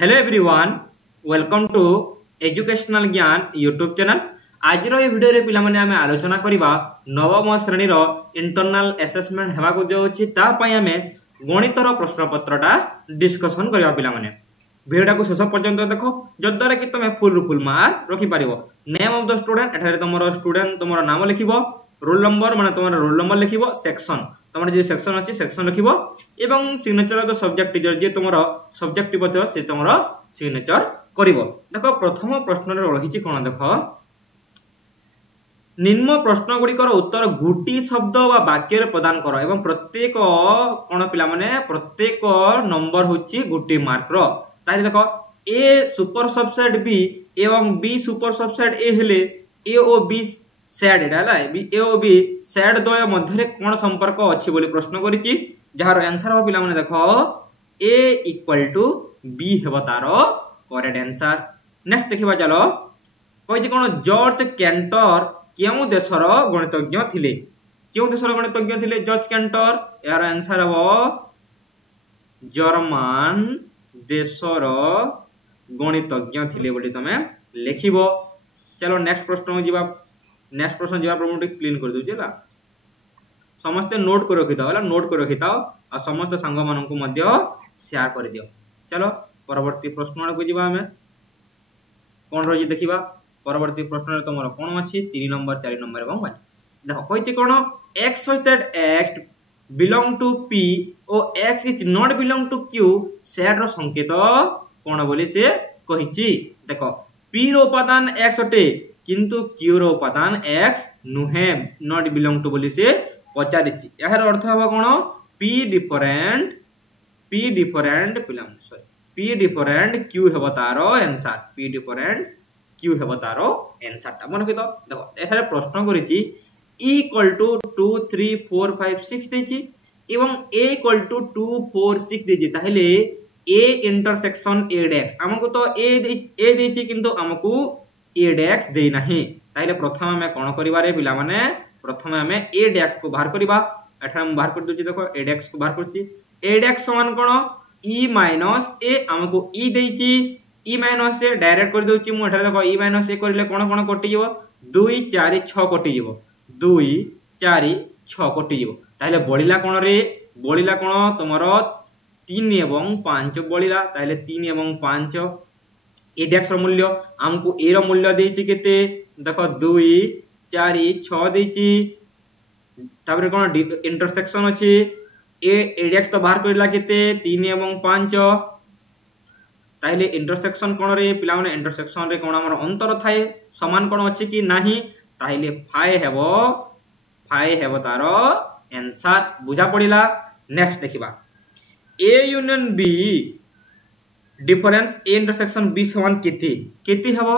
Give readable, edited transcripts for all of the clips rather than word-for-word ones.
Hello everyone, welcome to educational Gyan YouTube channel. आज ये video रे पिला माने आमे आलोचना करिबा नवम श्रेणी रो इंटरनल असेसमेंट हेबा को जो अछि ता पय आमे गणितर प्रश्न पत्रटा डिस्कशन करिबा पिला माने। वीडियो को शेष पर्यंत देखो जद्वारा कि तुम फुल मार्क रखि पारिबो। नेम ऑफ द स्टूडेंट एठारे तुमरो स्टूडेंट तुमरो नाम लिखिबो, रोल नंबर माने तुमरो रोल नंबर लिखिबो, सेक्शन तुमरो जे सेक्शन अछि सेक्शन लिखिबो एवं signature of the subject teacher जे तुमरो सब्जेक्ट टिपो से तुमरो सिग्नेचर करिवो। देखो प्रथम प्रश्न रे रहिछि कोन देखो, निम्न प्रश्न गुड़िकर उत्तर गुटी शब्द वा वाक्य प्रदान कर एवं प्रत्येक कोन पिला माने प्रत्येक नंबर होछि गुटी मार्क रो। ताहि देखो ए सुपर सबसेट बी एवं बी सुपर सबसेट ए हेले ए ओ बी सेड एडाला ए ओ बी सेड द्वय मध्य कोन संपर्क अछि बोली प्रश्न करिछि, जहार आंसर हो पिला माने देखो ए इक्वल टू बी हेबो तारो करेक्ट आंसर। नेक्स्ट देखिबा चलो, कहि कोन जॉर्ज कैंटर केउ देशर गणितज्ञ थिले, केउ देशर गणितज्ञ थिले जॉर्ज कैंटर, यार आंसर हो जर्मन देशर गणितज्ञ थिले बोली तमे लिखिबो। चलो नेक्स्ट प्रश्न जीवा, नेक्स्ट प्रश्न जीवा प्रमोट क्लीन कर दउ जेला समस्त नोट कर रखिताओ होला, नोट कर रखिताओ आ समस्त संग मानन को मध्य शेयर कर दियो। चलो परवर्ती प्रश्न को जीवा, हमें कोन रही देखिबा। परवर्ती प्रश्न रे तमरो कोन अछि 3 नंबर 4 नंबर एवं 1 देखो कहिछि कोन x such that x belong to p ओ x is not belong to q set रो संकेत कोन बोली से कहिछि। देखो p रो उपादान x अटे किंतु q रो उपादान x नुहे, नॉट बिलोंग टू बोली से पचारिछि। यार अर्थ हबो कोन p डिफरेंट पिलाम सॉरी p डिफरेंट q हेबो तारो आंसर, p डिफरेंट q हेबो तारो आंसर ता मन कितो। देखो एठारे प्रश्न करिछि e इक्वल टू 2 3 4 5 6 देछि एवं a इक्वल टू 2 4 6 देछि, ताहेले a इंटरसेक्शन a डैश हमको तो a देछि किंतु हमको a डैश देइ नाही। ताहेले प्रथम हमें कोन करिबा रे पिला माने, प्रथम हमें a डैश को बाहर करिबा। एठा हम बाहर कर दोछि, देखो a डैश को बाहर करछि, a डैश समान कोन e माइनस a हमको e देछि, e माइनस a डायरेक्ट कर दोछि मु। एठा देखो e माइनस a करले कोन कोन कटि जिवो 2 4 6 कटि जिवो, 2 4 6 कटि जिवो। ताहेले बळिला कोन रे, बळिला कोन तमरो 3 एवं 5 बळिला, ताहेले 3 एवं 5 ए डैश रो मूल्य हमको ए रो मूल्य देछि केते देखो 2 4 6 देछि। तापर कोन इंटरसेक्शन अछि ए डैश तो बाहर करला केते 3 एवं 5, ताइले इंटरसेक्शन कोन रे पिला माने इंटरसेक्शन रे कोन हमर अंतर थाए समान कोन अछि कि नाही, ताइले 5 हेबो तारो आंसर बुझा पड़िला। नेक्स्ट देखिबा a union b difference a intersection b समान केति हेबो,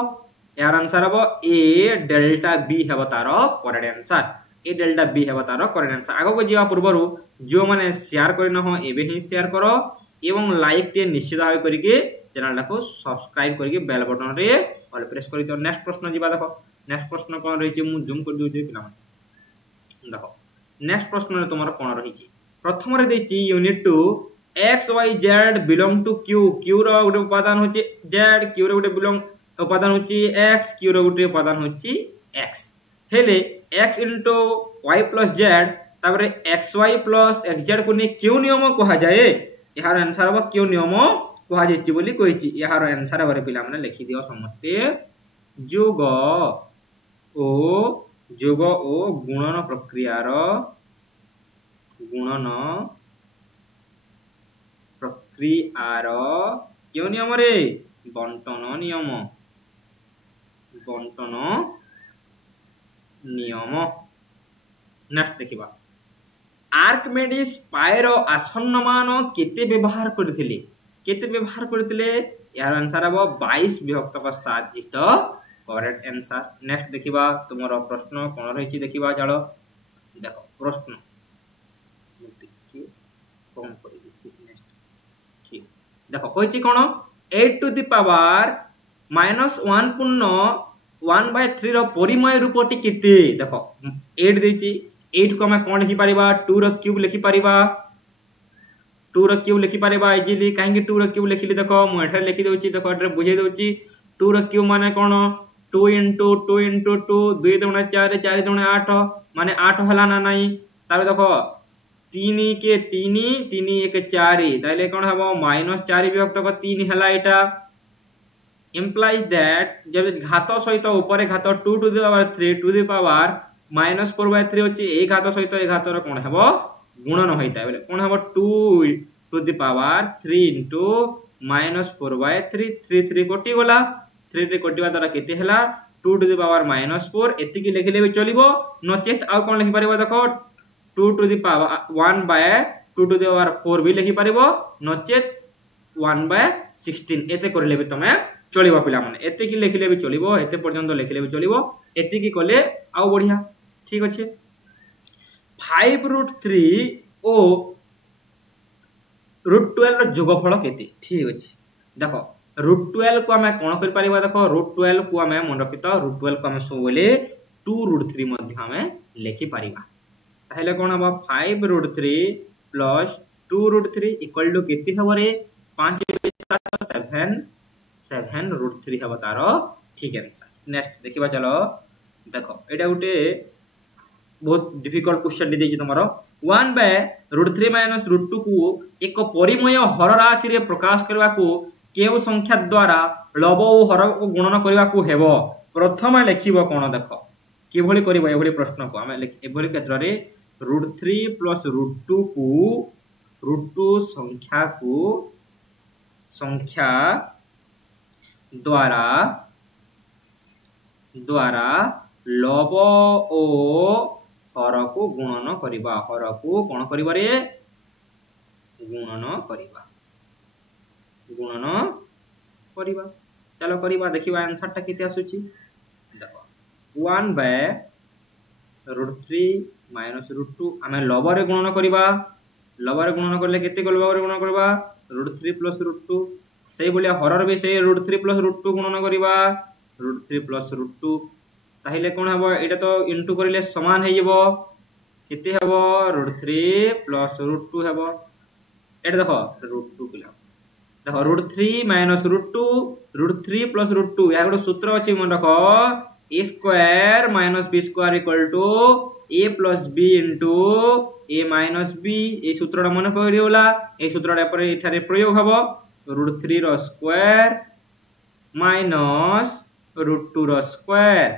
यार आंसर हेबो a डेल्टा b हेबो तारो correct answer, a delta b हेबो तारो करेक्ट आंसर। आगो को जीवा पूर्वरु जो माने शेयर करन हो एबे ही शेयर करो एवं लाइक टे निश्चित भाव करके चैनल को सब्सक्राइब करके बेल बटन रे ऑल प्रेस कर दियो। नेक्स्ट प्रश्न जीवा, देखो नेक्स्ट प्रश्न कोन रही छि मु जूम कर दियो जे पिला माने। देखो नेक्स्ट प्रश्न रे तमरो कोन रही छि, प्रथम रे देछि unit 2 x y z belong to q, q रो गुटे उपादान होछि z, q रो गुटे बिलोंग उपादान होछि x, q रो गुटे उपादान होछि x हेले x into y plus z तापर xy प्लस xz को ने क्यों नियम कहा जाए, यार आंसर हो क्यों नियम कहा जेछि बोली कहिछि। यार आंसर बारे पिला माने लिखि दियो समस्ते जोग ओ गुणन प्रक्रियार क्यों नियम रे बंटन नियम। नेक्स्ट देखिबा आर्किमिडीज पायर आसन्न मान केते व्यवहार करथिले, यार आंसर हो 22 विभक्त 7 जित करेक्ट आंसर। नेक्स्ट देखिबा तुमरो प्रश्न कोन रहिछि देखिबा चलो। देखो प्रश्न कम कर नेक्स्ट ठीक, देखो कहिछि कोन 8 टू द पावर -1 पूर्ण 1/3 रो परिमेय रूपटी केते। देखो 8 देछि, 8 को हम कोन लिखि परिबा 2 रो क्यूब लिखि परिबा, 2 ର क्यूब लिखि पारिबा इजीली काहे 2 र क्यूब लिखिली देखो मु एठा लिखि दउची देखो एठा बुझे दउची 2 र क्यूब माने कोन 2 into 2 into 2 2 दुणे 4 4 दुणे 8 माने 8 हला ना नाही ताबे देखो 3 के 3 3 1 4 ताइले कोन हबो -4 विभक्त 3 हला एटा implies that जब घात सहित ऊपर घात 2 to the power 3 to the power -4/3 अछि ए घात सहित ए घातर कोन हबो गुणन होइता बेले कोन हबो 2 to the power 3 into -4/3 3 3 कोटी गला 3 3 कोटिवा द्वारा केते हला 2 to the power -4 एति की लिखले भी चलिबो नचेत आ कोन लिखि परिबो देखो 2 to the power 1/2 to the power 4 भी लिखि परिबो नचेत 1/16 एते करले भी तमे चलिबो पिला माने एते की लिखले भी चलिबो एते पर्यंत लिखले भी चलिबो एते की कले आ बढ़िया ठीक अछि 5√3 ओ √12 रो जोगफल केते ठीक अछि देखो √12 को हमें कोन करि परिबा देखो √12 को हमें मन रखितो √12 को हमें सो बोले 2√3 मध्ये हमें लिखि परिबा ताहेले कोन हबो 5√3 प्लस 2√3 इक्वल टू केते हबो रे 5 7 7√3 हबो तारो ठीक आंसर नेक्स्ट देखिबा चलो देखो एटा गुटे बहुत डिफिकल्ट क्वेश्चन दे देछि तमरो 1/√3 - √2 को एक परिमेय हर राशि रे प्रकाश करबा को केउ संख्या द्वारा लब ओ हर को गुणन करबा को हेबो प्रथम लिखिबो कोन देखो केभली करबो एभली प्रश्न को हमें एभली क्षेत्र रे √3 + √2 को √2 संख्या द्वारा लब ओ हर को गुणन करिबा हर को कोन करिबा रे गुणन करिबा चलो करिबा देखिबा आंसर ता केते आसुची देखो 1/√3 - √2 हमें लब रे गुणन करिबा लब रे गुणन करले केते लब रे गुणन करबा √3 + √2 सेही बोलिया हरर भी सेही √3 + √2 गुणन करिबा √3 + √2 ताहिले कोन हबो एटा तो इनटू करिले समान हे जेबो केते हबो √3 + √2 हबो एटा देखो √2 पिला देखो √3 - √2 √3 + √2 या गोटे सूत्र अछि मन रखो a square - b square equal to a + b * a - b ए सूत्रटा मन पडियोला ए सूत्रटा पर एठारे प्रयोग हबो √3 रो स्क्वायर - √2 रो स्क्वायर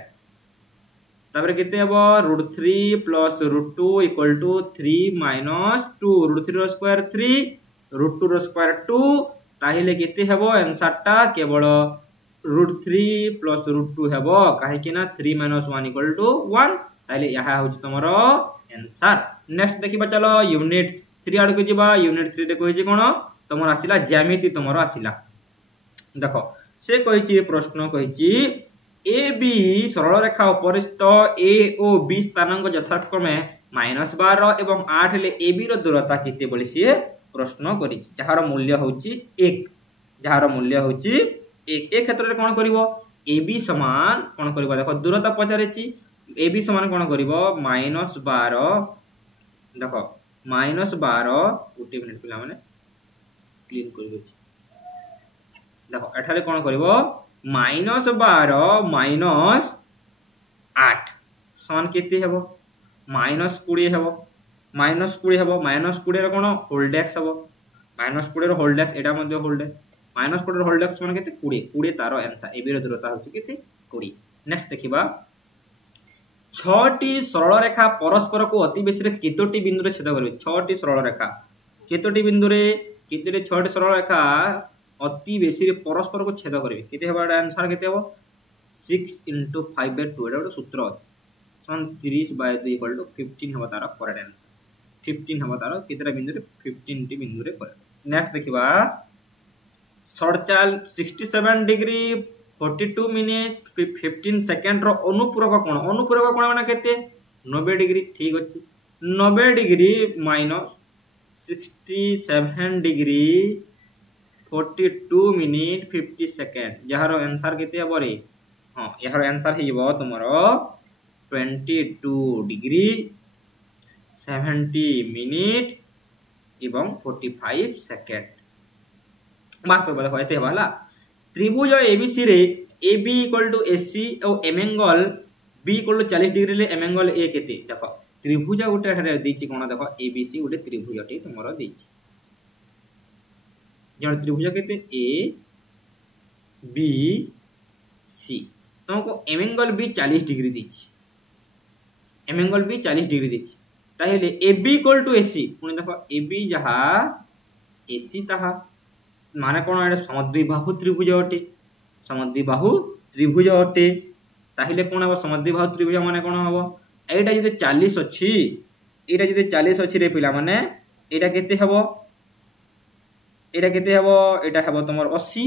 तापर केते हबो √3 + √2 इक्वल टू 3 - 2 √3 रो स्क्वायर 3 √2 रो स्क्वायर 2 ताहिले केते हबो आंसर ता केवल √3 + √2 हबो काहे कि ना 3 - 1 इक्वल टू 1 ताहिले यहा होची तमरो आंसर नेक्स्ट देखिबा चलो यूनिट 3 आड़ को जिबा यूनिट 3 रे कहि जे कोन तमर आसिला ज्यामिति तमरो आसिला देखो से कहिची प्रश्न कहिची ए बी सरल रेखा उपरिस्थ ए ओ बी स्थानांक यथाक्रमे -12 एवं 8 ले ए बी रो दूरता केते बोली से प्रश्न करिची जहार मूल्य होची 1 जहार मूल्य होची 1 ए क्षेत्र रे कोन करिवो ए बी समान कोन करिवो देखो दूरता पचारेची ए बी समान कोन करिवो -12 देखो -12 गुटी मिनिट पिला माने क्लीन कर दे देखो एठारे कोन करिवो -12 - 8 समान केते हेबो -20 हेबो -20 हेबो -20 रे कोन होल्ड एक्स हेबो -20 रे होल्ड एक्स एटा मध्ये होल्ड -20 रे होल्ड एक्स समान केते 20 तारो आंसर ए बी रो दूरता होची केते 20 नेक्स्ट देखिबा 6 टी सरल रेखा परस्पर को अति बेसी रे केतोटी बिंदु रे छेद करबे 6 टी सरल रेखा केतोटी बिंदु रे केते 6 टी सरल रेखा अति बेसी रे परस्पर को छेद करबे केते हेबा आंसर केते हेबो 6 * 5/2 एटा सूत्र अछि सन 30/2 = 15 हेबा तार करेक्ट आंसर 15 हेबा तार केतेरा बिंदु रे 15 टी बिंदु रे करे नेक्स्ट देखिबा सरचाल 67 डिग्री 42 मिनिट 15 सेकंड रो अनुपूरक कोण माने केते 90 डिग्री ठीक अछि 90 डिग्री - 67 डिग्री 42 मिनिट 50 सेकंड जहार आंसर केते हबो रे हां यार आंसर हेबो तुमरो 22 डिग्री 70 मिनिट एवं 45 सेकेंड मार्क कर देखो एते वाला त्रिभुज एबीसी रे AB इक्वल टू एसी और m angle B equal to 40 degree ले एम एंगल ए केते देखो त्रिभुज गोटे एठारे देछि कोन देखो एबीसी गोटे त्रिभुजटी तुमरो देछि जण त्रिभुज केते ए बी सी तुमको एम एंगल B 40 डिग्री देछि एम एंगल B 40 डिग्री देछि ताहेले AB इक्वल टू एसी पुणी देखो AB जहा एसी ताहा माने कोन एटा समद्विबाहु त्रिभुज अटे समद्विबाहु त्रिभुज अटे ताहिले कोन हबो समद्विबाहु त्रिभुज माने कोन हबो एटा जदि 40 अछि एटा जदि 40 अछि रे पिला माने एटा केते हबो एटा हबो तमर 80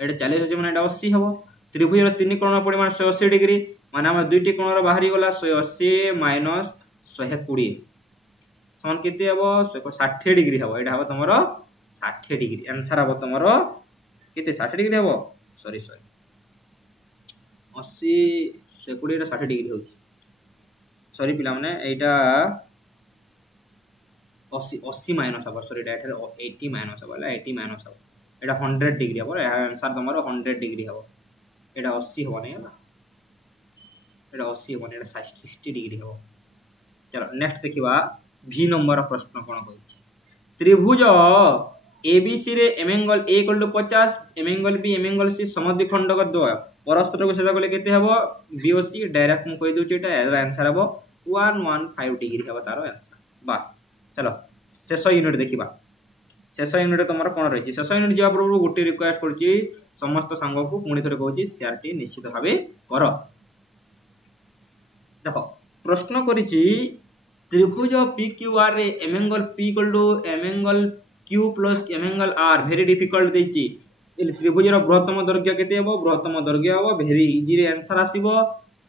एटा 40 अछि माने एटा 80 हबो त्रिभुज रो तीन कोण परिमाण 180 डिग्री माने हम दुईटी कोण रो बाहरी गला 180 माइनस 120 समान केते हबो 160 डिग्री हबो एटा हबो तमर 60 डिग्री आंसर हबो तमर केते 60 डिग्री हबो सॉरी 80 120 60 डिग्री होची सॉरी पिला माने एटा 80 माइनस हबो सॉरी एटा 80 माइनस हबो 80 माइनस हबो एटा 100 डिग्री हबो आंसर तमर 100 डिग्री हबो एटा 80 हबो नै एटा 80 हबो नै एटा 60 डिग्री हबो चलो नेक्स्ट देखिबा भी नंबर प्रश्न कोन होची त्रिभुज एबीसी रे M angle A equal to 50 M angle B M angle C समद्विखंडक द्वय परस्पर को सेटा कले केते हबो बीओसी डायरेक्ट मु कहि दोची एटा आंसर हबो 115 डिग्री हबो तारो आंसर बस चलो शेष यूनिट देखिबा शेष यूनिट तमरो कोन रहिची शेष यूनिट जिया पूर्व गुटी रिक्वेस्ट करची समस्त सांग को पुणी थरे कहूची शेयर टी निश्चित भाबे करो देखो प्रश्न करिची त्रिभुज PQR रे M angle P equal to M angle Q plus M angle R very difficult देछि त्रिभुज रो बृहत्तम दैर्घ्य केते हबो बृहत्तम दैर्घ्य हबो वेरी इजी रे आंसर आसीबो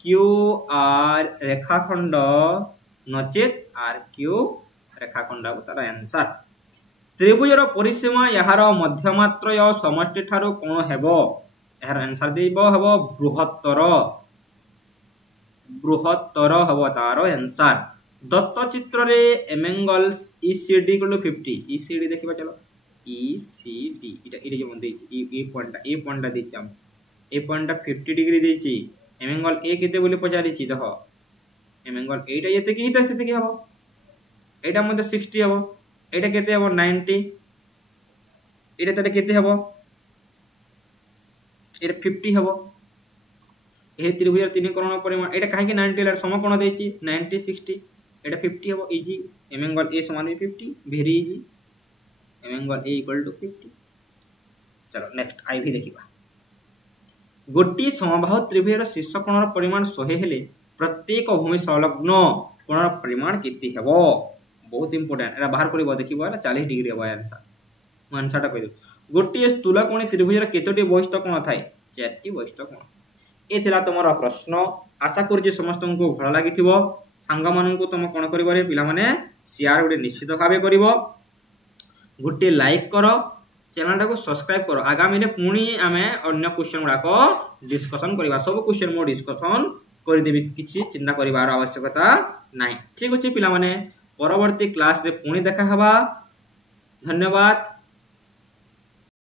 QR रेखाखंड नचेत RQ रेखाखंड तार आंसर त्रिभुज रो परिसीमा याहार मध्यमात्रय समष्टि ठारो कोन हेबो यार आंसर देबो हबो बृहत्तर हबो तार आंसर दत्त चित्र रे M angle ECD equal to 50 ECD देखिबा चलो ECD इटा जे मन देछि ए पॉइंट देछि हम ए पॉइंट 50 डिग्री देछि एम एंगल ए केते बोली पचारि छि देखो एम एंगल एटा एते की हिता सेते की हबो एटा मते 60 हबो एटा केते हबो 90 एटा तले केते हबो एटा 50 हबो ए त्रिभुज तीन कोण परिमाण एटा काहे कि 90 ला समकोण देछि 90 60 एटा 50 हबो इजी एम एंगल ए समान 50 very easy m angle A equal to 50 चलो नेक्स्ट आईवी देखिबा गोटी समबाहु त्रिभुजर शीर्ष कोणर परिमाण 100 हेले प्रत्येक भूमि संलग्न कोणर परिमाण केते हेबो बहुत इंपोर्टेंट एरा बाहर करबो देखिबो 40 डिग्री हबो आंसर म आंसर टा कहि दो गोटी स्थूलकोणी त्रिभुजर केतोटी बहिष्ठ कोण थाए 4 टी बहिष्ठ कोण ए थिला तमरो प्रश्न आशा करछि समस्त को भल लागिथिबो सांग मानन को तुम कोन करबो रे पिला माने शेयर उडे निश्चित भाबे करबो गोटे लाइक करो चैनल को सब्सक्राइब करो आगामी ने पुणी आमे अन्य क्वेश्चन गुडा को डिस्कशन करबा सब क्वेश्चन मो डिस्कशन कर देबी किछि चिंता करिवार आवश्यकता नाही ठीक अछि पिला माने परवर्ती क्लास रे पुणी देखा हबा धन्यवाद।